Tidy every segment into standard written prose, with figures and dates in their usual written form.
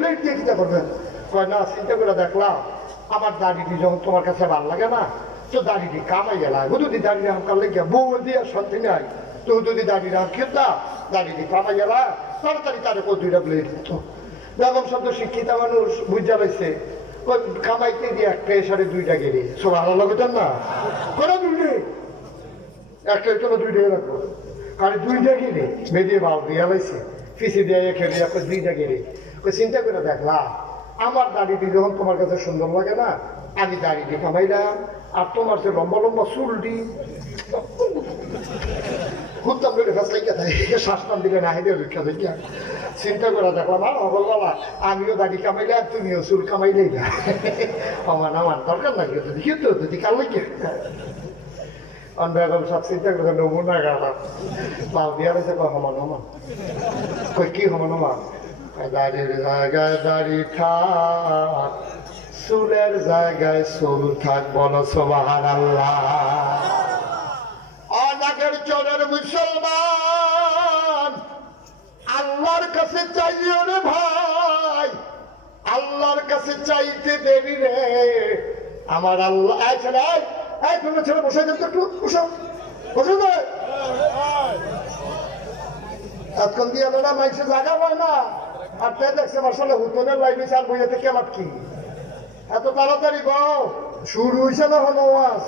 Blade দিয়ে চিন্তা করবেন, কয় না চিন্তা করে দেখলাম আমার দাড়িটি যখন তোমার কাছে ভালো লাগে না, তো দাড়িটি কামাই গেলাম হুদুদি দাড়ি হামকার লেগে বউ দিয়ে শান্তি নাই, তো হুদুদি দাড়ি রাম খেতা দাড়িটি কামাই গেলা তাড়াতাড়ি তার উপর দুইটা ব্লেড দিত। বেগম শব্দ শিক্ষিত মানুষ বুঝা পাইছে, কামাইতে দিয়ে একটা এসারে দুইটা গেলে সব ভালো লাগতেন না, কোনো দুইটে একটা কোনো দুইটা রাখবো, কারণ দুইটা গেলে বেরিয়ে ভাব দিয়ে লাইছে ফিসি দিয়ে খেলে দুইটা গেলে চিন্তা করে দেখলাম আমার দাড়িটি যখন তোমার কাছে সুন্দর লাগে না, আমি দাড়িটি কামাইলাম, আর তোমার যে লম্বা লম্বা চুলটি ঘুরতাম বেড়ে ফেস লাইকা থাকে শ্বাসটান দিলে না হেঁটে রক্ষা থেকে চিন্তা করে দেখলাম বলবা আমিও দাড়ি কামাইলাম তুমিও চুল কামাইলেই না আমার আমার দরকার লাগে তো দেখি তো যদি কাল লাগে বেগম সব চিন্তা করে নমুনা গেলাম লাউ দিয়া রয়েছে কয় সমান সমান, কই কি সমান সমান, দাড়ির জায়গায় দাড়ি থাক চুলের জায়গায় চুল থাক, বলো সুবহানাল্লাহ। অনাগের চোরের মুসলমান আল্লাহর কাছে চাইও রে ভাই, আল্লাহর কাছে চাইতে দেরি রে আমার আল্লাহ। ছেলে ছেলে বসে যেত একটু বসো বসে যায় এতক্ষণ দিয়ে না মাইসে জায়গা হয় না, আর তাই দেখছে মাসালে হুতনের লাইনে চাল বইয়াতে কেলাপ কি এত তাড়াতাড়ি গো শুরু হয়েছে না হলো আওয়াজ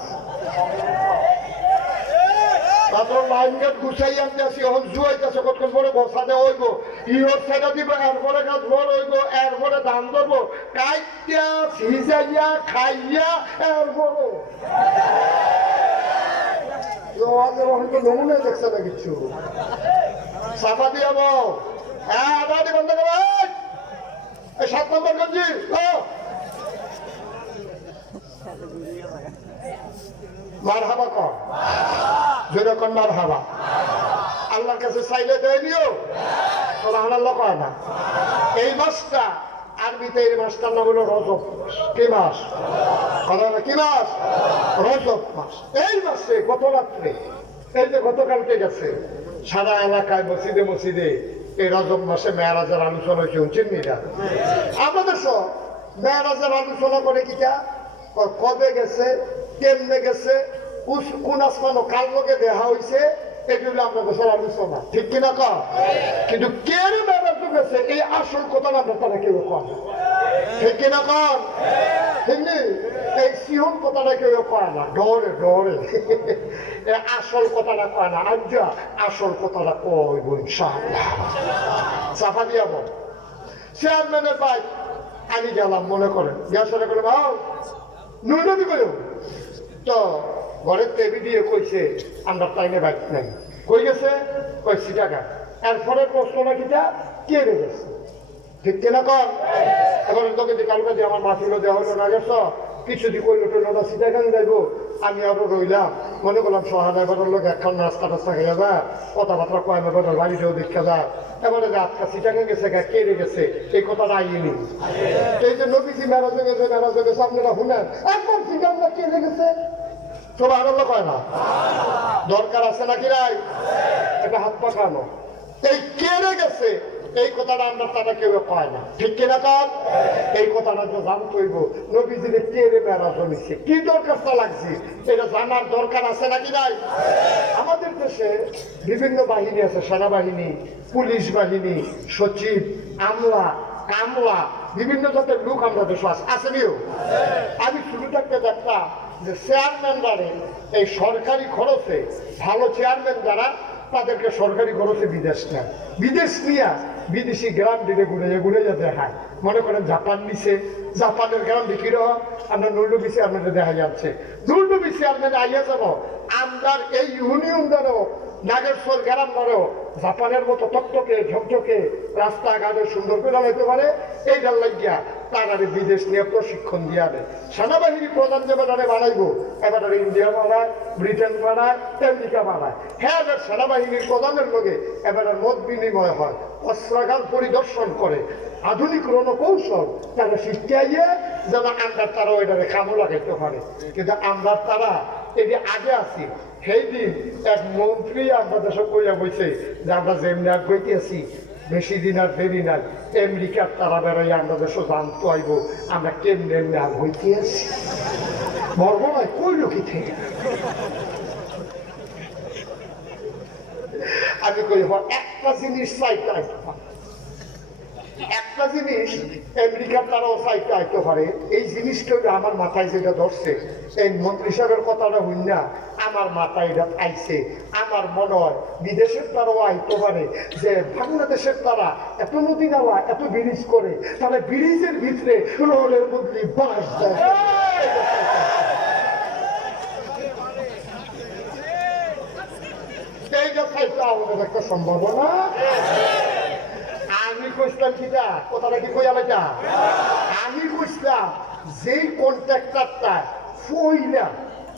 তারপর লাইন গেট গুছাই আনতে আসি এখন জুয়াইতেছে কতক্ষণ পরে বসাতে হইব ইহর ছেড়ে দিব এরপরে গাছ বড় হইব এরপরে ধান ধরবো কাইটা সিজাইয়া খাইয়া এরপরে নমুনা দেখছে না কিছু সাফা দিয়ে বন্ধ করে 7 নম্বর গঞ্জি মার হাবা কর যেরকম মার হাবা আল্লাহর কাছে চাইলে দেয় নিও সুবহানাল্লাহ কয় না। এই মাসটা আরবিতে এই মাসটার নাম হলো রজব। কি মাস? কি মাস? রজব মাস। এই মাসে গত রাত্রে এই যে গতকালকে গেছে সারা এলাকায় মসজিদে মসজিদে এই রজব মাসে মেরাজের আলোচনা শুনছেন নিরা আমাদের সব মেরাজের আলোচনা করে কিটা কবে গেছে কেমনে গেছে কোন আসমানো কার লোকে দেখা হয়েছে এগুলো আমরা দেশের আলোচনা ঠিক কিনা কম, কিন্তু কেন মেরাজ গেছে এই আসল কথা আমরা তারা কেউ কম ঠিক কিনা কম, ঠিক নেই এই সিহন কথাটা কেউ কয় না ডরে ডরে আসল কথাটা কয় না আজ আসল কথাটা কইব ইনশাআল্লাহ। সাফা দিয়া বল চেয়ারম্যানের বাইক আমি গেলাম মনে করেন গ্যাসরে করে ভাও নুনবি কই তো ঘরের টেবি দিয়ে কইছে আমরা টাইনে বাইক নাই কই গেছে কই টাকা এরপরে প্রশ্নটা কিটা কে গেছে ঠিক কিনা কর এবার তোকে যে কালকে যে আমার মাসিগুলো দেওয়া হলো না গেছ কিছু দি কইলো টইলো সিটাগাং যাইবো আমি আরো রইলাম মনে করলাম সহায় বেড়ার লোক একখান রাস্তা টাস্তা খেয়ে যা কথাবার্তা কয় বেড়ার বাড়িতেও দেখা যা এবারে যে আজকা সিটাগাং গেছে কে গেছে এই কথাটা আইনি এই যে নবীজি মেরাজে গেছে আপনারা শুনেন একবার সিটাগাং কে গেছে সবাই আনন্দ কয় না দরকার আছে নাকি নাই একটা হাত পাকানো এই কেড়ে গেছে এই কথাটা আমরা তারা কেউ কয় না ঠিক কিনা কার এই কথাটা তো জানতে হইব নবীজিরে কেড়ে মেরাজ হয়েছে কি দরকারটা লাগছে এটা জানার দরকার আছে নাকি নাই। আমাদের দেশে বিভিন্ন বাহিনী আছে সেনাবাহিনী পুলিশ বাহিনী সচিব আমলা কামলা বিভিন্ন জাতের লোক আমরা দেশে আছে নিও আমি শুরু থাকতে দেখতাম যে চেয়ারম্যান দ্বারা এই সরকারি খরচে ভালো চেয়ারম্যান দ্বারা তাদেরকে সরকারি খরচে বিদেশ নেয় বিদেশ নিয়ে বিদেশি গ্রাম দিকে ঘুরে যা দেখায় মনে করেন জাপান নিছে জাপানের গ্রাম বিক্রি হয় আমরা নুরনবী চেয়ারম্যানে দেখা যাচ্ছে নুরনবী চেয়ারম্যান আইয়া যাব আমরা এই ইউনিয়ন দ্বারাও নাগেশ্বর গ্রাম দ্বারাও জাপানের মতো টকটকে ঝকঝকে রাস্তাঘাটে সুন্দর করে হইতে পারে এইটার লাগিয়া তারা বিদেশ নিয়ে প্রশিক্ষণ দিয়া দেয় সেনাবাহিনী প্রধান যে বেটারে বানাইবো এবার ইন্ডিয়া বানায় ব্রিটেন বানায় আমেরিকা বানায় হ্যাঁ এবার সেনাবাহিনীর প্রধানের লোকে এবার মত বিনিময় হয় অস্ত্রাগার পরিদর্শন করে আধুনিক রণকৌশল তারা শিখিয়ে যেন আমরা তারা ওইটারে কামো লাগাইতে পারে কিন্তু আমরা তারা এই যে আগে আছি সেই দিন এক মন্ত্রী আমরা দেশে কইয়া বইছে যে আমরা যেমনি আগ গইতেছি বেশি দিন আর দেরি নাই, আমেরিকার তারা বেড়াই আমরা দেশও জানতো আইব আমরা কেমনে নাম হইতে আছি। মরবো নয় কই লোকি থেকে আমি কই একটা জিনিস চাইতে আইতে পারে, একটা জিনিস আমেরিকার তারাও চাইতে আইতে পারে। এই জিনিসটা আমার মাথায় যেটা ধরছে, এই মন্ত্রী সাহেবের কথাটা হইন না আমার মাথায় এটা আইছে। আমার মনে হয় বিদেশের তারাও আইতে পারে যে বাংলাদেশের তারা এত নদী নালা এত ব্রিজ করে, তাহলে ব্রিজের ভিতরে রোডের মধ্যে বাস দেয়। এইটা চাইতে আমাদের একটা সম্ভাবনা। আমি কইতাম কিটা কথাটা কি কই আলাইটা, আমি কইতাম যেই কন্ট্রাক্টরটা ফইলা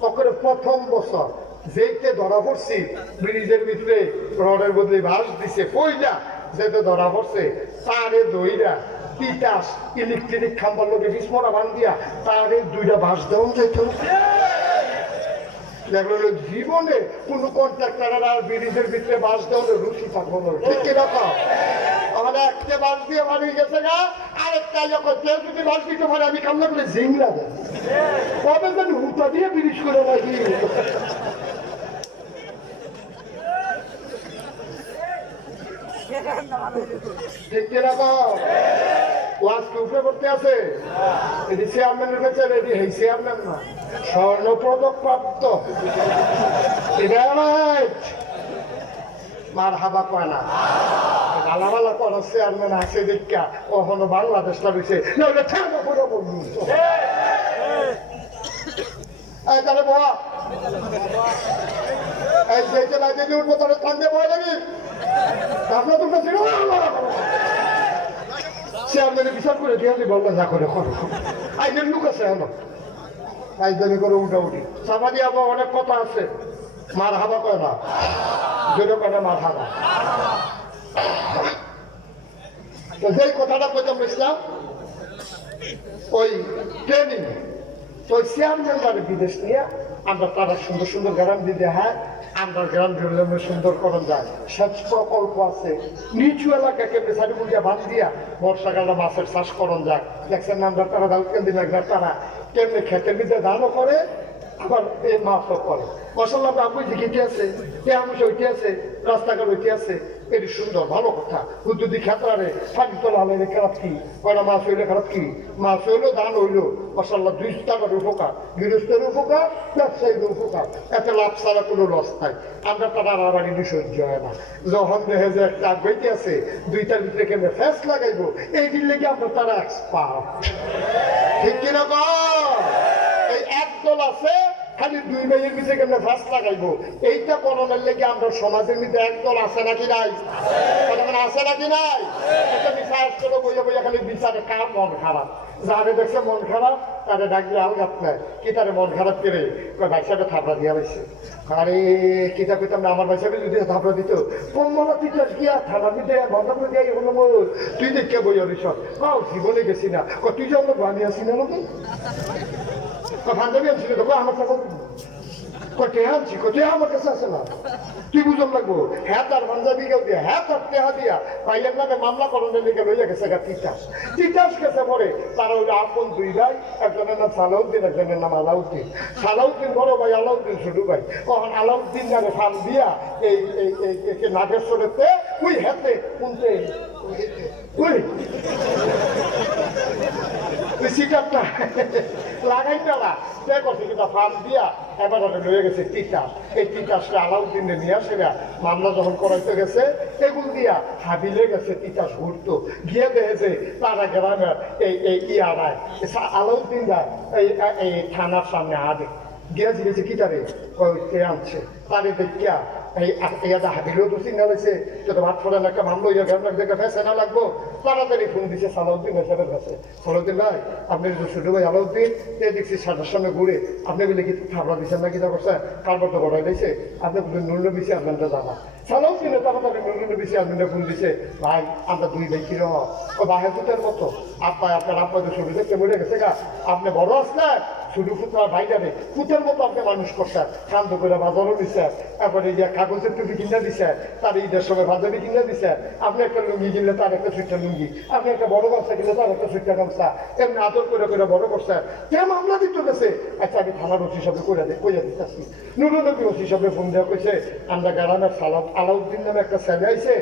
ওকে প্রথম বছর যেইতে ধরা পড়ছি ব্রিজের ভিতরে রডের বদলে বাস দিছে ফইলা যেতে ধরা পড়ছে তারে দইরা তিতাস ইলেকট্রিক খাম্বার লোকে বিস্মরা বান দিয়া তারে 2টা বাস দেওয়া যেত। দেখলো জীবনে কোন কন্ট্রাক্টর আর ব্রিজের ভিতরে বাস দেওয়া রুচি থাকবো না, ঠিক কিরকম? আমাদের একটা বাস দিয়ে বানিয়ে গেছে গা, আরেকটা যখন কেউ যদি বাস দিতে পারে আমি কামনা করে জিংলা দেয় কবে যেন হুটা দিয়ে ব্রিজ করে লাগি। ঠিক কিরকম? ওয়াজকে উপরে করতে আছে এটি চেয়ারম্যানের কাছে রেডি এই চেয়ারম্যান না, স্বর্ণ পদক প্রাপ্ত মার হাবা কয় না ভালো ভালো কোনো চেয়ারম্যান আছে দেখা কখনো বাংলাদেশটা রয়েছে তাহলে বাবা এই যে লাগে উঠবো তাহলে কান্দে বয়ে যাবি আপনার তোমরা ছিল চেয়ারম্যানের বিচার করে দিয়ে বললো যা করে করো আইনের লোক আছে হলো আইজানি করে উঠা উঠি চাপা দিয়ে আবার অনেক কথা আছে। মার হাবা কয় না যেটা কয় না মার হাবা। তো যেই কথাটা বলতাম ইসলাম ওই ট্রেনিং তো চেয়ারম্যান বারে বিদেশ নিয়ে আমরা তারা সুন্দর সুন্দর গ্যারান্টি দিয়ে হ্যাঁ আমরা গ্রাম সুন্দর করণ যায়, সেচ প্রকল্প আছে, নিচু এলাকা কেমনি সারিপুরিয়া বাঁধ দিয়া বর্ষাকালে মাছের চাষ করণ যায়। দেখছেন আমরা তারা দাউকেন্দি মেঘনার তারা কেমনি খেতের ভিতরে ধানও করে আবার এই মাছও করে। মশলা আপনি জিখিতে আছে তেমন ওইটি আছে রাস্তাঘাট ওইটি আছে, এটি সুন্দর ভালো কথা। যদি খেতরারে পানি তোলা হলে খারাপ কি কয়টা মাছ হইলে খারাপ কি, মাছ হইলো ধান হইলো মশাল্লা 2 টাকার উপকার, গৃহস্থের উপকার, ব্যবসায়ীর উপকার, এতে লাভ ছাড়া কোনো লস নাই। আমরা তারা আড়াবাড়ি সহ্য হয় না, যখন দেখে যে একটা বইতে আছে 2টার ভিতরে কেমন ফ্যাস লাগাইবো এই দিন লেগে আমরা তারা এক্সপার্ট, ঠিক কিনা? এই একদল আছে খালি 2 ভাইয়ের পিছে কেমন ফ্যাস লাগাইবো এইটা করণের লেগে আমরা সমাজের মধ্যে একদল আছে নাকি নাই, আছে নাকি নাই? এটা বিচার করে বইয়া বইয়া খালি বিচারে কার মন খারাপ, যারে দেখছে মন খারাপ তারে ডাকলে আলগাত নাই কি তারে মন খারাপ করে বাইসাটা থাপড়া দিয়া হয়েছে। আরে কিতা পেতাম না আমার বাইসাকে যদি থাপড়া দিত কমলা তিতা গিয়া থানা দিতে বন্ধ করে দিয়ে হলো তুই দেখে বইয়া রইস জীবনে গেছি না তুই যে আমরা বানিয়ে আসি না নাকি বান্ধবী আনছিল তো আমার কাছে কটে আনছি কটে আমার কাছে আসে না তুই বুঝন লাগবো হ্যাঁ তার পাঞ্জাবি কেউ দিয়ে হ্যাঁ তার টেহা দিয়া ভাইয়ের নামে মামলা করণের লিখে লইয়া গেছে তিতাস তিতাস গেছে পরে তারা হইলো আপন 2 ভাই, একজনের নাম সালাউদ্দিন একজনের নাম আলাউদ্দিন। সালাউদ্দিন বড় ভাই আলাউদ্দিন ছোট ভাই, তখন আলাউদ্দিন নামে ফান দিয়া এই নাগেশ্বরেতে ওই হাতে শুনতে ওই সিটারটা লাগাই না কে করছে কিন্তু ফান দিয়া এবার লয়ে গেছে তিতাস। এই তিতাসটা আলাউদ্দিনে নিয়ে আসে না মামলা যখন করাইতে গেছে এগুলো দিয়া হাবিলে গেছে তিতাস ঘুরতো গিয়ে দেখেছে তারা গ্রামের এই ইয়ারায় আলাউদ্দিন যায় এই থানার সামনে আগে গিয়ে জিজ্ঞেছে কি তারে কে আনছে তারে দেখিয়া ইয়াদা হাবিলেও তো চিন্তা হয়েছে যত ভাত ফোড়ান একটা মামলো ইয়া গ্রাম দেখে ফেসে না লাগবো তাড়াতাড়ি ফোন দিছে সালাউদ্দিন সাহেবের কাছে। সালাউদ্দিন ভাই আপনি ছোট ভাই আলাউদ্দিন এই দেখছি সাদার সামনে ঘুরে আপনি বলে কি থাপড়া দিচ্ছেন না কিনা করছে কারবার তো বড়াই দিয়েছে আপনি বললেন নুরুল বেশি আপনারটা জানা। সালাউদ্দিনে তাড়াতাড়ি নুরুল বেশি আপনার ফোন দিছে ভাই আমরা 2 ভাই কিরম ও বাহে দুটার মতো আব্বাই আপনার আব্বা তো ছবি দেখতে মরে গেছে গা আপনি বড় আসলেন ছোট ফুতরা বাইরে ফুতের মতো আপনি মানুষ করছেন, কান্দ করে বাজারও দিচ্ছেন, তারপরে এই যে কাগজের টুপি কিনে দিচ্ছেন, তার ঈদের সময় বাজারে কিনে দিচ্ছেন, আপনি একটা লুঙ্গি কিনলে তার একটা ছুটটা লুঙ্গি, আপনি একটা বড় গামছা কিনলে তার একটা ছুটটা গামছা, এমনি আদর করে করে বড় করছেন। কে মামলা দিতে গেছে? আচ্ছা আমি থানার ওসি সাহেব কইয়া দিতেছি। নুরুনবী ওসি সাহেব ফোন দেওয়া কইছে আমরা গ্রামের আলাউদ্দিন নামে একটা ছেলে আইছে,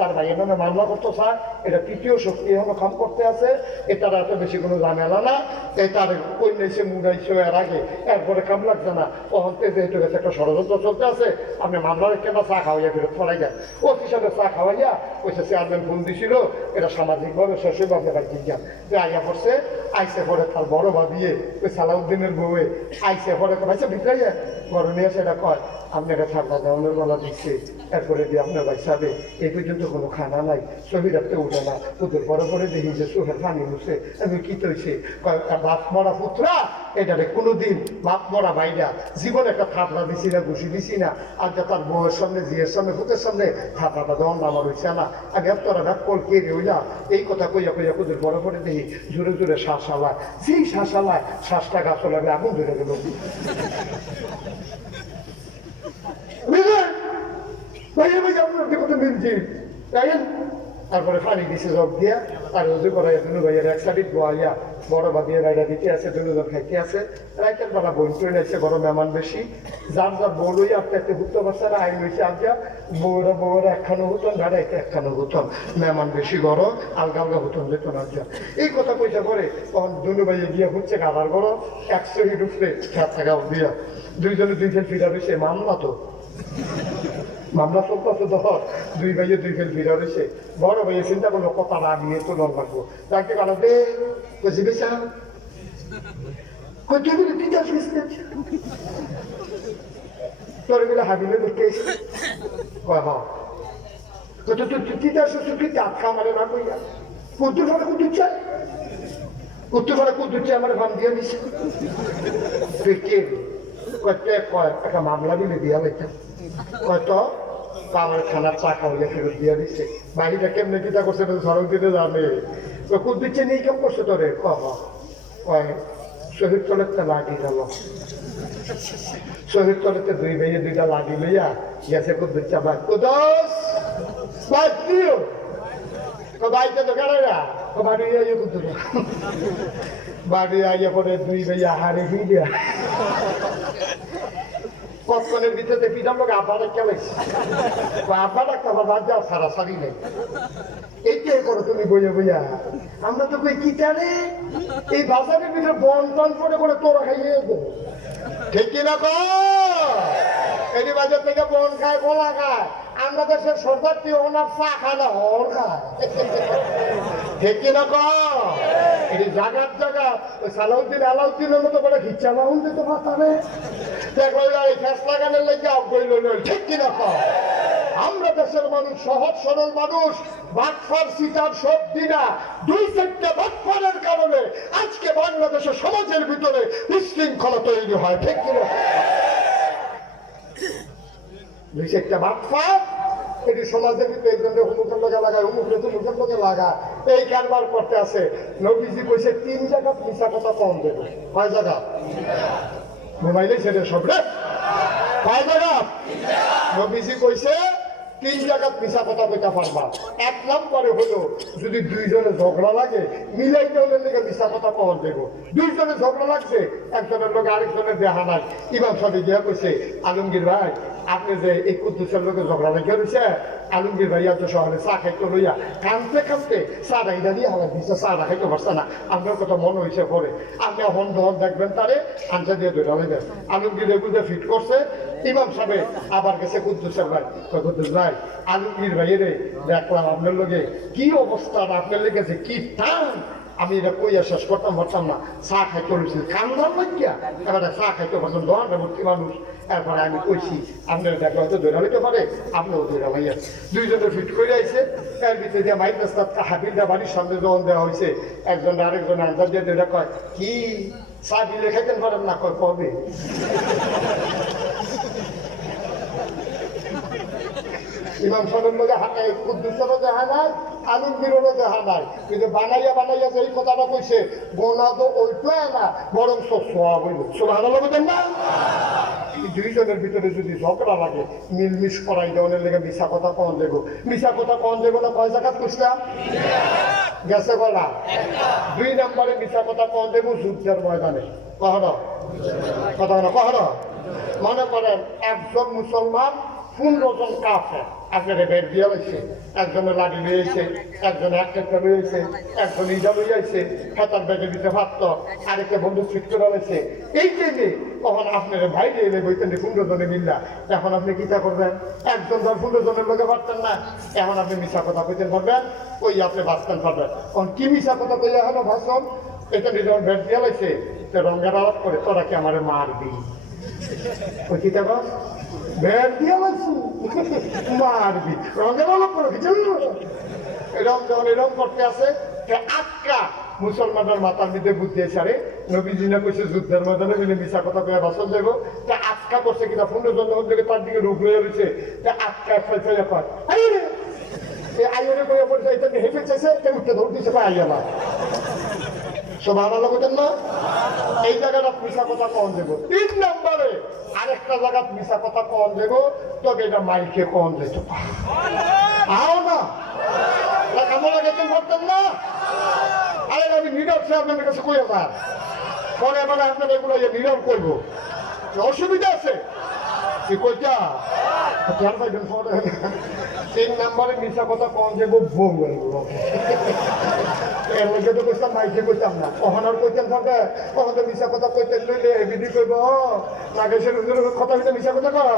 তার ভাইয়ের নামে মামলা করতে চায়, এটা তৃতীয় শক্তি এখনো কাম করতে আছে, এটার এত বেশি কোনো ঝামেলা না, এই তার কন্যাইছে মুড়াইছে এর আগে, এরপরে কাম লাগছে না, অহন্তে যেহেতু গেছে একটা ষড়যন্ত্র চলতে আছে, আপনি মামলা রেখে না চা খাওয়াইয়া ফেরত ছড়াই যায়। ওসি সাথে চা খাওয়াইয়া কইছে চেয়ারম্যান ফোন দিছিল, এটা সামাজিকভাবে শেষভাবে বাড়ি যান যে আইয়া পড়ছে, আইসে পরে তার বড় ভাবিয়ে ওই সালাউদ্দিনের বউয়ে আইসে পরে ভাইসে ভিতরে ঘরে নিয়ে সেটা কয় আপনি এটা ঠান্ডা দেওয়ানোর গলা দিচ্ছে, এরপরে দিয়ে আপনার ভাই সাবে এই পর্যন্ত কোনো খানা নাই, ছবি রাখতে উঠে না, ওদের পরে পরে দেখি যে চোখের পানি মুছে, আমি কি তৈছে বাপ মরা পুত্রা, এটারে কোনোদিন বাপ মরা বাইরা জীবনে একটা থাপড়া দিছি না, ঘুষি দিছি না, আর যে তার বউয়ের সামনে জিয়ের সামনে পুতের সামনে থাপড়াটা দেওয়ার আমার হয়েছে না, আগে তোরা ডাক কল কে রইলা এই কথা কইয়া কইয়া ওদের পরে পরে দেখি জোরে জোরে শ্বাস আলায়, যেই শ্বাস আলায় শ্বাসটা গাছ লাগে আগুন ধরে গেল। তারপরে পানি দিছে জগ দিয়া, আর রুজু করাইয়া দুনু ভাইয়ের এক সাইড বয়াইয়া বড় ভাবিয়ে বাইরে দিতে আছে, দুজন খাইতে আছে। রাইতের বেলা বই করে নিয়েছে, বড় মেহমান বেশি, যার যার বউ লইয়া আপনি একটা ঘুরতে পারছে না, আইন হয়েছে আজা বউরা একখানো হুতন, ভাড়াইতে একখানো হুতন, মেহমান বেশি বড়, আলগা আলগা হুতন যেত না যা। এই কথা কইতে পরে তখন দুনু ভাইয়ে গিয়া ঘুরছে গাবার বড় 100 হিট উঠলে 7 টাকা দিয়া, দুইজনে 2 ফেল ফিরা রয়েছে, মামলা তো মামলা চলতেছে, ধর 2 ভাইয়ে 2 ফেল ফিরা রয়েছে। বড় ভাইয়ে চিন্তা করলো কথা না নিয়ে তো নন লাগবো, তাকে কালো দে বুঝি বেশা তোর গুলো হাবিলে দেখতে এসে তুই দাঁত খা মারে না কইয়া কুদ্দুর ফলে কুদ্দুর চাই, উত্তর ফলে কুদ্দুর চাই আমার ভান দিয়ে দিছে, তুই কে কয় একটা মামলা দিলে দিয়া লাইতাম, হয়তো আমার খানার চা খাওয়াইয়া ফেরত দিয়া দিচ্ছে, বাড়িটা কেমনে কিতা করছে সড়ক দিতে জানে, কুদ দিচ্ছে নেই কেমন করছে তোরে, কয় শহীদ তলেতে লাঠি গেল, শহীদ তলেতে 2 ভাইয়ে 2টা লাঠি লইয়া গেছে কুদ দিচ্ছে আবার কুদস দিও বাড়িতে তো কেনা বাড়ি আইয়া কুদ বাড়ি আইয়া পরে 2 ভাইয়া হারে ফিরিয়া কতক্ষণের ভিতরে পিঠাম লোক আব্বা ডাক্তার লাগছে, আব্বা ডাক্তার বাদ যাও সারা সারি নেই, এইটাই করো তুমি বইয়া বইয়া, আমরা তো কই কি জানে এই বাজারের ভিতরে বন টন পড়ে করে তোরা খাইয়ে দেবো, ঠিক কিনা এই বাজার থেকে বন খায় গোলা খায়, আমরা দেশের সরকার কি ওনার চা খায় না হর খায়, ঠিক কিনা এটি জাগার জায়গা ওই সালাউদ্দিন আলাউদ্দিনের মতো করে খিচ্ছা মাহুন দিত মাথানে এই ফেসলা গানের লেগে অবগৈল ঠিক কিনা আমরা দেশের মানুষ সহজ সরল মানুষ, বাটফার সিটার সব দিনা 2-4টা বাটফারের কারণে আজকে বাংলাদেশের সমাজের ভিতরে বিশৃঙ্খলা তৈরি হয়, ঠিক কিনা 2-4টা বাটফার এটি সমাজের ভিতরে একজনকে হুমুকের লোকে লাগায়, হুমুকে তুমুকের লোকে লাগায়, এই কারবার করতে আছে। নবীজি কইছে 3 জায়গা মিশা কথা কম দেবে, 5 জায়গা মোবাইলে ছেড়ে সব রে, 5 জায়গা নবীজি কইছে 3 জায়গা মিশা কথা কইতে পারবা। 1 নম্বরে হলো যদি 2 জনে ঝগড়া লাগে মিলাইতে হলে লেগে মিশা কথা কম দেবো, 2 জনে ঝগড়া লাগছে একজনের লোক আরেকজনের দেখা নাই, ইমাম সাহেব গিয়া কইছে আলমগীর ভাই আপনি যে এই কুদ্দুসের লোকের ঝগড়া লেগে রয়েছে, আলমগীর ভাইয়া তো শহরে চা খাইতে লইয়া কানতে কানতে চা ডাইডা দিয়ে হালা দিচ্ছে, চা খাইতে পারছে না, আপনার কথা মনে হয়েছে পরে আপনি হন ধন দেখবেন তারে আনসা দিয়ে ধরে নেবেন। আলমগীর বুঝে ফিট করছে, ইমাম সাহেব আবার গেছে কুদ্দুসের ভাই, কুদ্দুস ভাই আলমগীর ভাইয়েরে দেখলাম আপনার লোকে কি অবস্থা, আপনার লেগেছে কি টান, আমি এটা কইয়া শেষ করতাম পারতাম না, চা খাইতে রয়েছে কান্দার লাগিয়া, এবারে চা খাইতে পারছেন দোকানটা ভর্তি মানুষ, এরপরে আমি কইছি আপনার দেখা হয়তো ধরে হইতে পারে, আপনিও ধরে ভাইয়া 2 জনে ফিট করে আইছে, এর ভিতরে দিয়ে মাইক রাস্তা হাবিলটা বাড়ির সামনে যখন দেওয়া হয়েছে একজন আরেকজন আনসার দিয়ে ধরে কয় কি চা দিলে খাইতেন পারেন না, কয় কবে ইমাম সাহেবের মধ্যে কুদ্দুসের মধ্যে হানায় আলমগীরেরও দেখা নাই, কিন্তু বানাইয়া বানাইয়া যে এই কথাটা কইছে গোনা তো ওইটাই না, বরং সোয়া বইল। সুবহানাল্লাহ বলেন না? এই দুইজনের ভিতরে যদি ঝগড়া লাগে, মিলমিশ করাই দেওয়ার লেগে মিশা কথা কন দেবো। মিশা কথা কন দেবো না, কয় জায়গা খুঁজলাম গেছে গলা। 2 নম্বরে মিশা কথা কন দেবো যুদ্ধের ময়দানে। কহন কথা না কহন। মনে করেন একজন মুসলমান 15 জন কাফের আপনারা বের দিয়ে লইছে, একজনে লাঠি লইছে, একজনে এক একটা লইছে, একজন ইজা লইয়াছে, হাতার ব্যাগে দিতে পারত, আরেকটা বন্ধু ফিট করে লইছে। এই যে তখন আপনার ভাই দিয়ে এলে বইতেন 15 জনে মিল্লা, এখন আপনি কিতা করবেন? একজন ধর 15 জনের লোকে পারতেন না, এখন আপনি মিশা কথা কইতে পারবেন, ওই আপনি বাঁচতেন পারবেন। এখন কি মিশা কথা কইয়া হলো ভাষণ? এখানে যখন বের দিয়ে লইছে, রঙের আলাপ করে তোরা কি আমার মারবি? ওই কিতা বস বের দিয়ে লইছি মারবি, রঙের আলাপ করে এরকম যখন এরকম করতে আছে, আটকা মুসলমানের মাথার মধ্যে বুদ্ধি এসে নবীজি না কইছে যুদ্ধের ময়দানে মিলে মিশা কথা কয়ে ভাষণ দেবো, তা আটকা করছে কিনা 15 জন থেকে তার দিকে রূপ হয়ে রয়েছে, তা আটকা ফেলে পায় আইরে কইয়া পড়ছে, এটাকে হেঁপে চাইছে, উঠতে ধর দিচ্ছে পাই আইয়া না। সুবহানাল্লাহ বলেন না? এই জায়গাটা মিশা কথা কন দেবো। 3 নম্বরে আরেকটা জায়গা মিশা কথা কন দেবো, তবে এটা মাইকে কন যেত আও না, কেমন গেছেন করতেন না? আরে আমি নীরব সে আপনাদের কাছে কই আমার পরে এবার আপনার এগুলো নীরব করবো, অসুবিধা আছে কি কইটা? 3 নম্বরে মিশা কথা কন দেবো বউ এর মধ্যে তো কইতাম মাইকে কইতাম না, ওখানার কইতাম থাকে ওখান তো মিশা কথা কইতে লইলে এবিডি কইব নাগেশের কথা হইতে মিশা কথা কর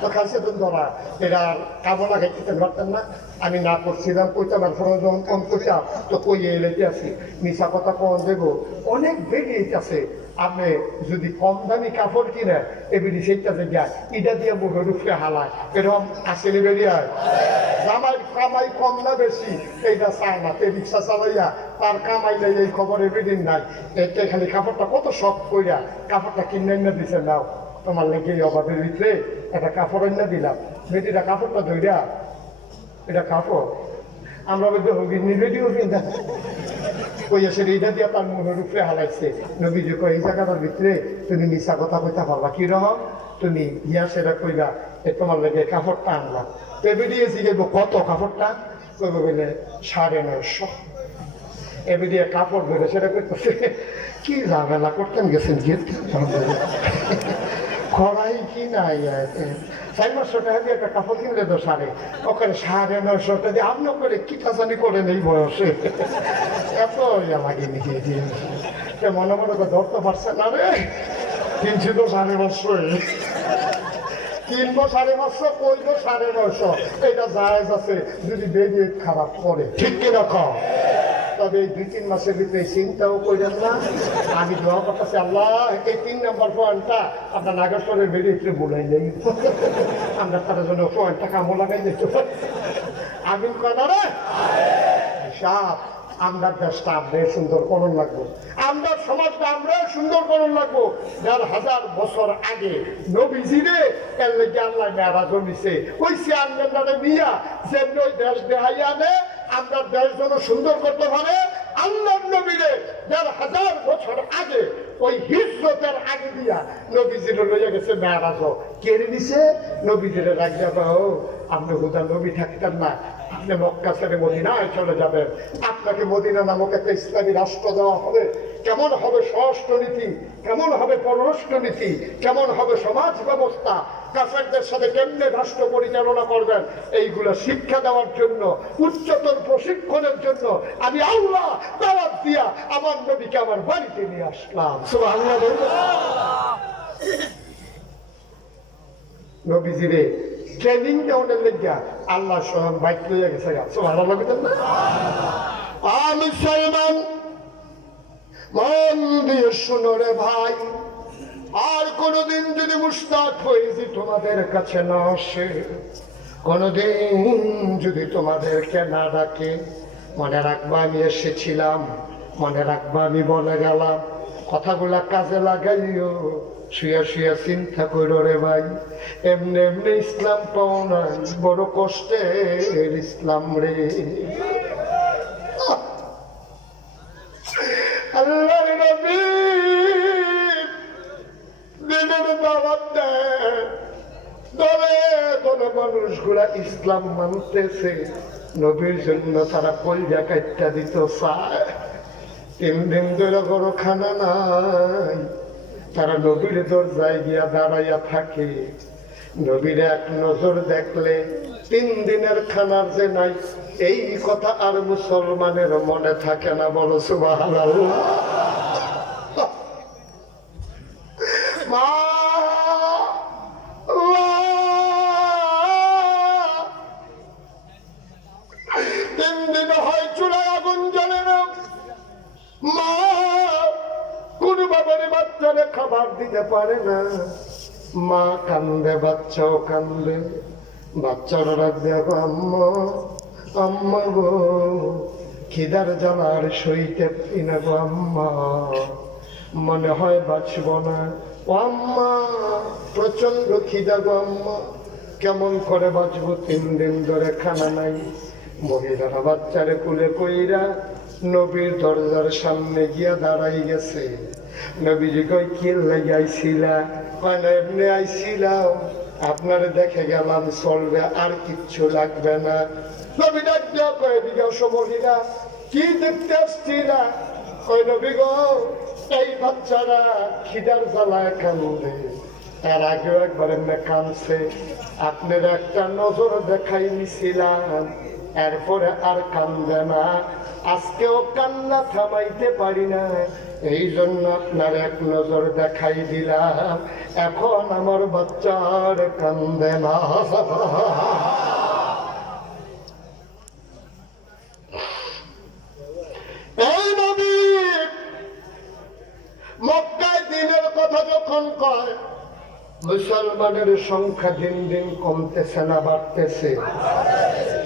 তো খাইছে তুমি ধরা এটা কাবো না খাইতে পারতেন না। আমি না করছিলাম কইতাম, আর ফোন যখন কম কইতাম তো কইয়ে এলেতে আছি মিশা কথা কন দেবো অনেক বেরিয়ে আছে। আপনি যদি কম দামি কাপড় কিনে এবিডি সেইটা যে যায় ইটা দিয়ে মুখের উপরে হালায়, এরকম আসেনি বেরিয়ে জামাই কামাই কম না বেশি এইটা চায় না, রিক্সা চালাইয়া তার কামাই নেই এই খবর এবিদিন নাই, এটা খালি কাপড়টা কত শখ কইরা কাপড়টা কিনে এনে দিছে, নাও তোমার লেগে এই অভাবের ভিতরে একটা কাপড় এনে দিলাম, বেটিটা কাপড়টা ধইরা এটা কাপড় আমরা বলতে হগিনি রেডিও কিনতে কইয়া সে এইটা দিয়ে তার মনের উপরে হালাইছে। নবীজি কই এই জায়গাটার ভিতরে তুমি মিশা কথা কইতে পারবা কি রকম? তুমি ইয়া সেটা কইবা তোমার লেগে কাপড়টা আনলাম, পেবে দিয়েছি গেল কত কাপড়টা? কইবে বলে 950। এবে দিয়ে কাপড় ধরে সেটা করতেছে কি ঝামেলা করতেন গেছেন গিফট খরাই কি নাই 400 টাকা দিয়ে একটা কাপড় কিনলে তো ওখানে 950 টাকা দিয়ে আপনি করে কি কাজানি করেন এই বয়সে এত ইয়া লাগেনি দিয়ে মনে মনে করে ধরতে পারছে না রে, কিনছি তো 550 কিনবো 550 কইবো 950, এটা জায়েজ আছে যদি বেরিয়ে খারাপ করে, ঠিক কিনা কম? তবে এই 2-3 মাসের ভিতরে চিন্তাও করেন না। আমি দোয়া করতেছি আল্লাহ এই 3 নম্বর পয়েন্টটা আপনার নাগেশ্বরের বেরিয়ে একটু বলাই নেই, আমরা তার জন্য পয়েন্টটা কামো লাগাই দিতে পারি। আমিন কথা রে সাপ আমরা দেশটা আমরা সুন্দর করণ লাগবো, আমরা সমাজটা আমরা সুন্দর করণ লাগবো। 1000 বছর আগে নবীজিরে এর লেগে আল্লাহ মেরাজ নিছে, ওই চেয়ারম্যানরা নিয়া যেমনি ওই দেশ দেখাইয়া নে আমরা দেশ যেন সুন্দর করতে পারে। আল্লাহ নবীরে 1000 বছর আগে ওই হিজরতের আগে দিয়া নবীজিরে লইয়া গেছে মেরাজ, কেড়ে নিছে নবীজিরে রাখিয়া ও আপনি হুদা নবী থাকতেন না, আপনি মক্কা ছেড়ে মদিনায় চলে যাবেন, আপনাকে মদিনা নামক একটা ইসলামী রাষ্ট্র দেওয়া হবে। কেমন হবে স্বরাষ্ট্রনীতি, কেমন হবে পররাষ্ট্রনীতি, কেমন হবে সমাজ ব্যবস্থা, কাফেরদের সাথে কেমনে রাষ্ট্র পরিচালনা করবেন, এইগুলো শিক্ষা দেওয়ার জন্য উচ্চতর প্রশিক্ষণের জন্য আমি আল্লাহ দাওয়াত দিয়া আমার নবীকে আমার বাড়িতে নিয়ে আসলাম। সুবহানাল্লাহ। নবীজিরে ট্রেনিং দেওয়ার লেগে আল্লাহ স্বয়ং বাইক লইয়া গেছে। সুবহানাল্লাহ। আমি সালমান মন দিয়ে শুনো রে ভাই, আর কোনদিন যদি মুশতাক হয়েছি তোমাদের কাছে না আসে, কোনদিন যদি তোমাদেরকে না ডাকে, মনে রাখবা আমি এসেছিলাম, মনে রাখবা আমি বলে গেলাম, কথাগুলা কাজে লাগাইও, শুয়া শুয়া চিন্তা করো রে ভাই। এমনি এমনি ইসলাম পাও নাই, বড় কষ্টের ইসলাম রে। ইসলাম মানতেছে, নবীর জন্য তারা কলজা কাটটা দিত চায়। 3 দিন ধরে কোনো খানা নাই, তারা নবীর দরজায় গিয়া দাঁড়াইয়া থাকে। নবীর এক নজর দেখলে 3 দিনের খানার যে নাই, এই কথা আর মুসলমানের মনে থাকে না। বলো সুবহানাল্লাহ। মা 3 দিন হয় চুলায় আগুন জ্বলে না, মা কোন বাবার বাচ্চারে খাবার দিতে পারে না। মা কান্দে, বাচ্চাও কান্দে। বাচ্চারা রাখ দেখো, আম্মা আম্মা গো, খিদার জ্বালার সইতে পারি না গো আম্মা, মনে হয় বাঁচব না। ও আম্মা প্রচন্ড খিদা গো আম্মা, কেমন করে বাঁচবো? 3 দিন ধরে খানা নাই। মহিলারা বাচ্চারে কুলে কইরা নবীর দরজার সামনে গিয়া দাঁড়াই গেছে। নবীজি কই কি লেগে আইছিলা? কয় না এমনি আইছিলাম, আপনারে দেখে গেলাম, চলবে, আর কিচ্ছু লাগবে না। নবী ডাক দিয়া কয় দিকে মহিলা, কি দেখতে আসছিলা? কয় নবী গো, এই বাচ্চারা খিদার জ্বালায় কান্দে, তার আগেও একবার এমনি কাঁদছে, আপনার একটা নজর দেখাই নিছিলাম, এরপরে আর কান্দে না। আজকেও কান্না থামাইতে পারি না, এই জন্য আপনার এক নজর দেখাই দিলাম। এখন আমার বাচ্চার কান্দে না। এই নবী মক্কায় দিনের কথা যখন কয়, মুসলমানের সংখ্যা দিন দিন কমতেছে না বাড়তেছে?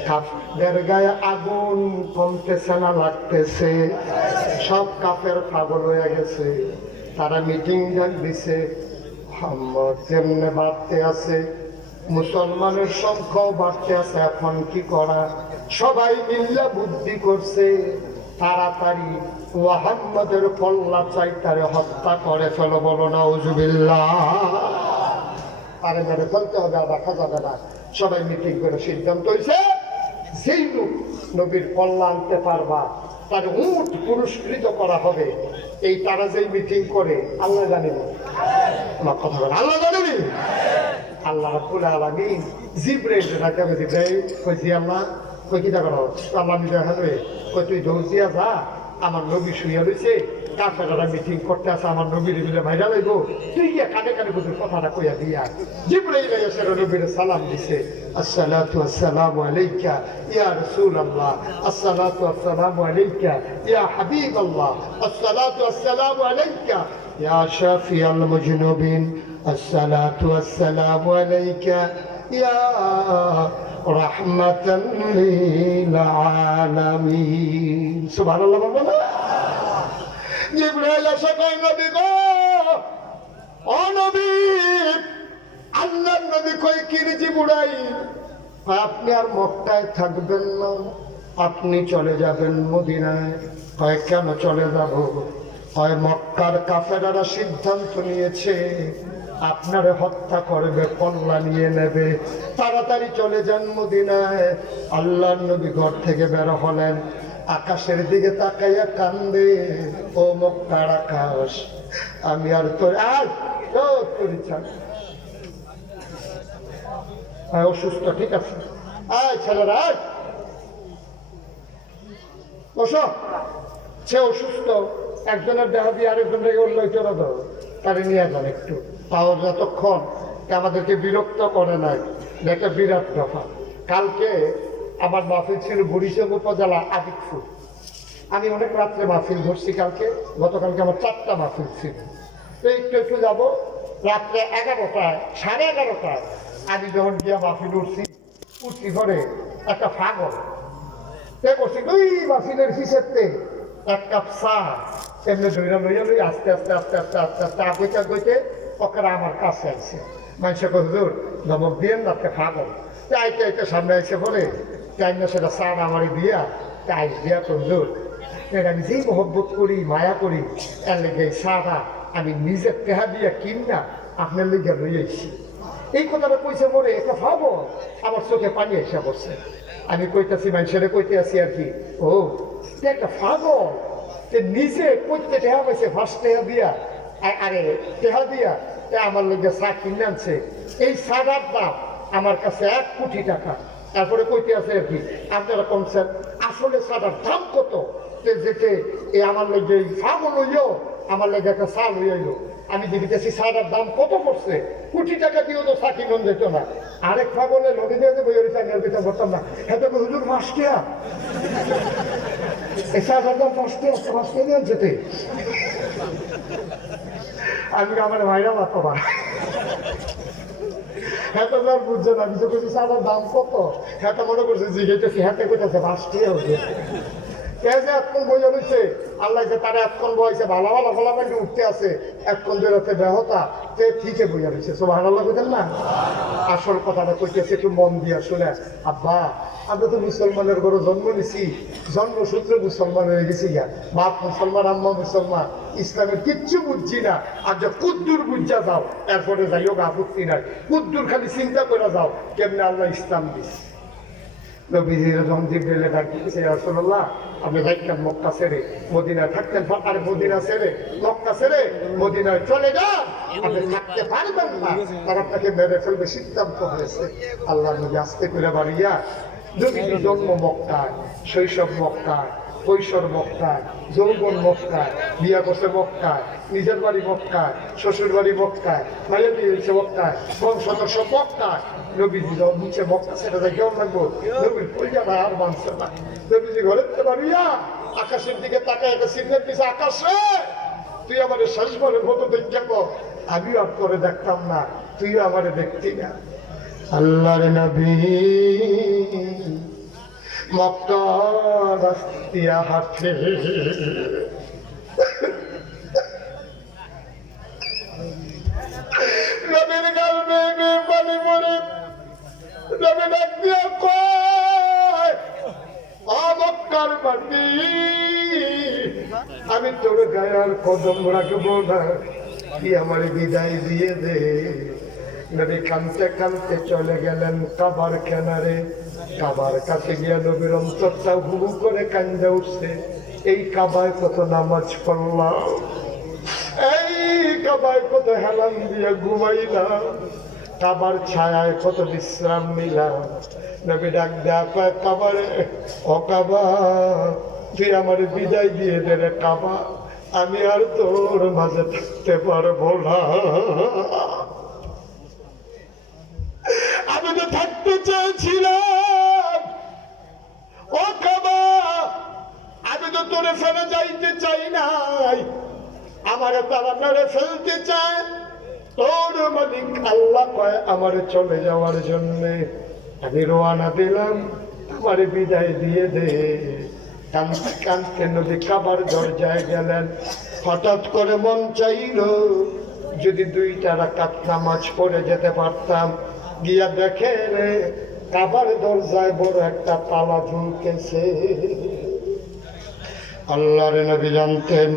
কাফেরদের গায়ে আগুন কমতেছে না লাগতেছে? সব কাফের পাগল হয়ে গেছে। তারা মিটিং ডাক দিছে, যেমনে বাড়তে আছে মুসলমানের সংখ্যাও বাড়তে আছে, এখন কি করা? সবাই মিল্লা বুদ্ধি করছে, তাড়াতাড়ি মুহাম্মদের কল্লা চাই, তারে হত্যা করে ফেলো। বলো নাউজুবিল্লাহ। আরে মেরে ফেলতে হবে, আর রাখা যাবে না। সবাই মিটিং করে সিদ্ধান্ত হয়েছে, যেই লোক নবীর কল্লা আনতে পারবা তার উট পুরস্কৃত করা হবে। এই তারা যেই মিটিং করে, আল্লাহ জানেনি? আমার কথা বলে আল্লাহ জানেনি? আল্লাহ রাব্বুল আলামিন জিবরাইল ডাকে, জিবরাইল কই জি আল্লাহ, কই কি দেখো? আল্লাহ নিজে হাতে কই তুই দৌড় দিয়া যা, আমার নবী শুয়ে রয়েছে, কাফেররা মিটিং করতে আছে, আমার নবীর মিলে ভাইরা লইব, তুই গিয়া কানে কানে বুঝির কথাটা কইয়া দিয়া। জিবরাইল এসে নবীর সালাম দিছে, আসসালাতু আসসালামু আলাইকা ইয়া রাসূলুল্লাহ, আসসালাতু আসসালামু আলাইকা ইয়া হাবিবাল্লাহ, আসসালাতু আসসালামু আলাইকা ইয়া শাফিয়াল মুজনুবিন, আসসালাতু আসসালামু আলাইকা ইয়া রাহমাতাল লিল আলামিন। সুবহানাল্লাহ বলবো না? জিবরাইল এসে কয়, নবী গো, ও নবী, আল্লাহর নবী কই কি রে জিবরাইল? আপনি আর মক্কায় থাকবেন না, আপনি চলে যাবেন মদিনায়। কয় কেন চলে যাব? কয় মক্কার কাফেররা সিদ্ধান্ত নিয়েছে আপনারে হত্যা করবে, কল্লা নিয়ে নেবে, তাড়াতাড়ি চলে যান মদিনায়। আল্লাহর নবী ঘর থেকে বের হলেন, আকাশের দিকে তাকাইয়া কান্দে, ও মক্কার আকাশ, আমি আর তোর অসুস্থ, ঠিক আছে, আয় ছেলেরা আয় বসো। সে অসুস্থ, একজনের দেহ দিয়ে আরেকজনের উল্লেখ চলে দাও, তারে নিয়ে যান একটু। তাও যতক্ষণ আমাদেরকে বিরক্ত করে নাই, একটা বিরাট ব্যাপার। কালকে আমার মাহফিল ছিল বরিশাল উপজেলা আদিকপুর। আমি অনেক রাত্রে মাহফিল ধরছি কালকে, গতকালকে আমার 4টা মাহফিল ছিল। তো একটু একটু যাবো, রাত্রে 11টায়, 11:30টায় আমি যখন গিয়া মাহফিল উঠছি ঘরে একটা পাগল করছি, দুই মাহফিলের হিসেবে 1 কাপ চা এমনি ধৈরা লইয়া লই আস্তে আস্তে আস্তে আস্তে আস্তে আস্তে আগইতে আগইতে ওখানে আমার কাছে আইছে। মানুষে হুজুর ধমক দিয়ে রাত্রে পাগল। আইতে আইতে সামনে আইসে পরে তাই না সেটা চা আমারই দিয়া আইস দিয়া হুজুর, আমি যেই মহব্বত করি, মায়া করি, এর লেগে এই চাটা আমি নিজের টেহা দিয়া কিনা আপনার লেগে লই আইছি। এই কথাটা কইছে মরে একটা ভাবো, আমার চোখে পানি এসে পড়ছে। আমি কইতাছি মানুষের কইতে আছি আর কি, ও একটা পাগল নিজে কইতে টেহা পাইছে, ফার্স্ট টেহা দিয়া, আরে টেহা দিয়া আমার লোক চা কিনে আনছে, এই চাটার দাম আমার কাছে 1 কোটি টাকা। তারপরে কইতে আছে আর কি, আপনারা কমছেন আসলে চাটার দাম কত? যেতে আমার লোক পাগল হইও আমার লেগে একটা চা লইয়াইলো। আমি দেখিতেছি চাটার দাম কত পড়ছে, কোটি টাকা দিয়েও তো চা কিনুন যেত না। আরেক পাগলে লগে দিয়ে বই আমি আর বেতন করতাম না, হ্যাঁ তো হুজুর 5 টাকা, এই চাটার দাম 5 টাকা, 5 টাকা দিয়ে যেতে। আমি আমার ভাইরা বাবা হ্যাঁ তো বুঝছে না, কিছু কিছু চাটার দাম কত, হ্যাঁ তো মনে করছে জিজ্ঞেস হাতে কোথাছে 5 টাকা হচ্ছে। এতক্ষণ বই হয়েছে আল্লাহ যে তারা এতক্ষণ বয়সে ভালো ভালো ফলাফল উঠতে আছে, এতক্ষণ বেরোতে ব্যাহতা ঠিকই বই হয়েছে। সব আল্লাহ বুঝেন না, আসল কথাটা কইতেছে একটু মন দিয়া শুনে। আব্বা আমরা তো মুসলমানের ঘরে জন্ম নিছি, জন্মসূত্রে মুসলমান হয়ে গেছি গা, বাপ মুসলমান আম্মা মুসলমান, ইসলামের কিচ্ছু বুঝছি না। আর যে কুদ্দুর বুঝা যাও এরপরে যাইও গা, আপত্তি নাই, কুদ্দুর খালি চিন্তা করে যাও কেমনে আল্লাহ ইসলাম দিস। নবীজির যখন জিবরিল ডাকতেছে, ইয়া রাসূলুল্লাহ আপনি যাইতেন মক্কা ছেড়ে মদিনায় থাকতেন, আর মদিনা ছেড়ে মক্কা ছেড়ে মদিনায় চলে যান, আপনি থাকতে পারবেন না, তারা আপনাকে মেরে ফেলবে সিদ্ধান্ত হয়েছে। আল্লাহ নবী আস্তে করে বাড়িয়া, নবীজির জন্ম মক্কায়, শৈশব মক্কায়, কৈশোর মক্কায়, যৌবন মক্কায়, বিয়া করছে মক্কায়, নিজের বাড়ি মক্কায়, শ্বশুর বাড়ি মক্কায়, মায়ের বিয়ে হয়েছে মক্কায়, বংশদর্শ মক্কায়। নবীজি যখন নিচে মক্কা সেটা যায় কেমন লাগবো, নবীর পরিচয়টা আর মানছে না। নবীজি ঘরের থেকে বাড়িয়া আকাশের দিকে তাকায় একটা সিগন্যাল দিছে, আকাশে তুই আমার শেষবারের মতো দেখতে পাও। আমিও আর করে দেখতাম না, তুইও আমারে দেখতি না। আল্লাহর নবী মক্কা রাস্তিয়া হাঁটে, নবীর গাল বেয়ে পানি পড়ে, নবী ডাক দিয়া কয়, ও মক্কার মাটি, আমি তোর গায়ে আর কদম রাখবো না, কি আমার বিদায় দিয়ে দে। নবী কানতে কানতে চলে গেলেন কাবার কিনারে। কাবার কাছে গিয়ে নবীর অন্তরটা হুহু করে কান্দে উঠছে। এই কাবায় কত নামাজ পড়লাম, এই কাবায় কত হেলান দিয়ে ঘুমাইলাম, কাবার ছায়ায় কত বিশ্রাম নিলাম। নবী ডাক দেয়া কয়, কাবারে ও কাবা, তুই আমার বিদায় দিয়ে দে রে কাবা, আমি আর তোর মাঝে থাকতে পারবো না। আমি তো থাকতে চেয়েছিলাম ও কাবা, আমি তো তোরে ফেলে যাইতে চাই নাই, আমারে তারা মেরে ফেলতে চায়। তোর মালিক আল্লাহ কয় আমারে চলে যাওয়ার জন্য। আমি রওনা দিলাম, আমারে বিদায় দিয়ে দে। কানতে কানতে নবী কাবার দরজায় গেলেন। হঠাৎ করে মন চাইল যদি 2 রাকাত নামাজ পড়ে যেতে পারতাম। গিয়া দেখে রে কাবার দরজায় বড় একটা তালা ঝুলতেছে। আল্লাহর নবী জানতেন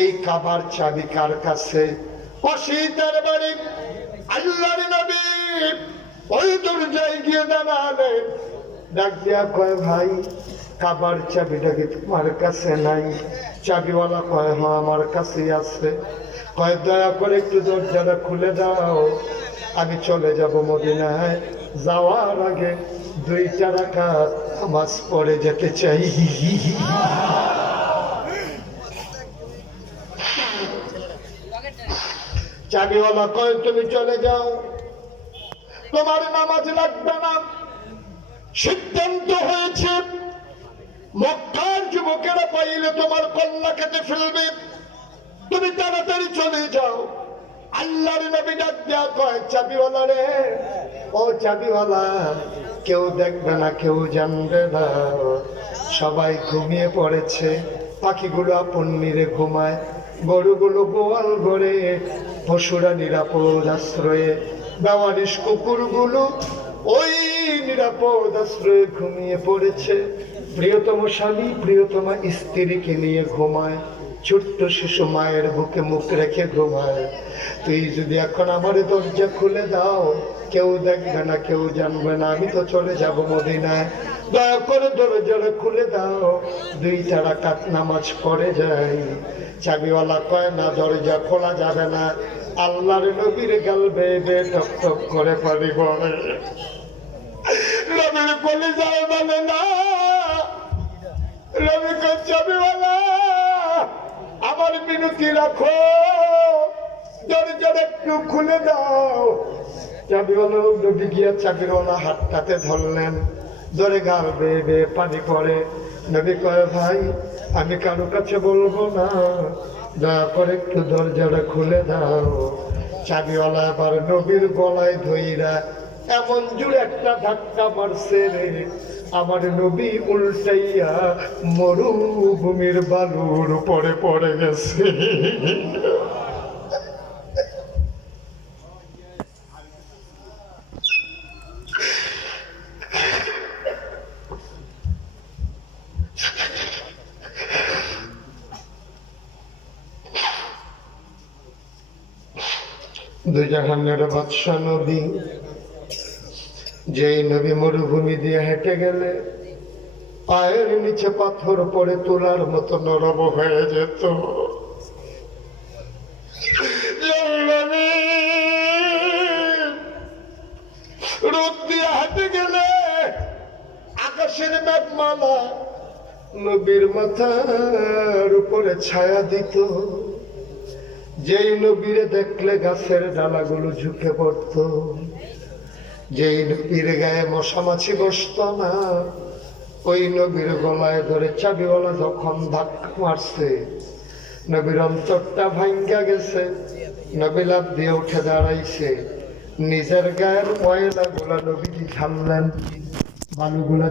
এই কাবার চাবি কার কাছে, অসীতার বাড়ি। আল্লাহর নবী ওই দরজায় গিয়ে দাঁড়ালেন, ডাক দিয়া কয়, ভাই কাবার চাবিটা কি তোমার কাছে নাই? চাবিওয়ালা কয়, হ্যাঁ আমার কাছেই আছে। কয়, দয়া করে একটু দরজাটা খুলে দাও, আমি চলে যাব মদিনায়। যাওয়ার আগে 2 রাকাত নামাজ পড়ে যেতে চাই। চাবিওয়ালা কয়, তুমি চলে যাও, তোমার নামাজ লাগবে না। সিদ্ধান্ত হয়েছে মক্কার যুবকেরা পাইলে তোমার কল্লা কেটে ফেলবে, তুমি তাড়াতাড়ি চলে যাও। আল্লাহর নবী ডাক দেয়া কয়, চাবিওয়ালা রে, ও চাবিওয়ালা, কেউ দেখবে না, কেউ জানবে না, সবাই ঘুমিয়ে পড়েছে। পাখিগুলো আপন নিরে ঘুমায়, গরুগুলো গোয়াল ঘরে, পশুরা নিরাপদ আশ্রয়ে, বেওয়ারিশ কুকুরগুলো ওই নিরাপদ আশ্রয়ে ঘুমিয়ে পড়েছে। প্রিয়তম স্বামী প্রিয়তম স্ত্রীকে নিয়ে ঘুমায়, ছোট্ট শিশু মায়ের বুকে মুখ রেখে ঘুমায়। তুই যদি এখন আমার দরজা খুলে দাও, কেউ দেখবে না, কেউ জানবে না, আমি তো চলে যাব মদিনায়। দয়া করে দরজাটা খুলে দাও, 2 রাকাত নামাজ পড়ে যাই। চাবিওয়ালা কয় না, দরজা খোলা যাবে না। আল্লাহর নবীর গাল বেয়ে বেয়ে টক টক করে পানি পড়ে। নবীর কলিজায় বলে না, নবী কয় চাবিওয়ালা আমার বিনতি রাখো, দরজাটা একটু খুলে দাও। চাবিওয়ালা নবী গিয়া চাবিওয়ালা হাতটাতে ধরলেন, ধরে গাল বেয়ে বেয়ে পানি পড়ে। নবী কয় ভাই আমি কারো কাছে বলবো না, দয়া করে একটু দরজাটা খুলে দাও। চাবিওয়ালা আবার নবীর গলায় ধইরা এমন জোরে একটা ধাক্কা মারছে রে, আমার নবী উল্টাইয়া মরুভূমির বালুর উপরে পড়ে গেছে। দুজাহানের বাদশা নবী, যেই নবী মরুভূমি দিয়ে হেঁটে গেলে পায়ের নিচে পাথর পড়ে তোলার মতো নরম হয়ে যেত। রোদ দিয়ে হেঁটে গেলে আকাশের মেঘমালা নবীর মাথার উপরে ছায়া দিত। যেই নবীরে দেখলে গাছের ডালাগুলো ঝুঁকে পড়ত, যেই নবীর গায়ে মশা মাছি বসত না, ওই নবীর গলায় ধরে চাবিওয়ালা যখন ধাক্কা মারছে, নবীর অন্তরটা ভাঙ্গা গেছে। নবী লাফ দিয়ে উঠে দাঁড়াইছে, নিজের গায়ের ময়লা গুলা নবীজি ঝাড়লেন, বালুগুলা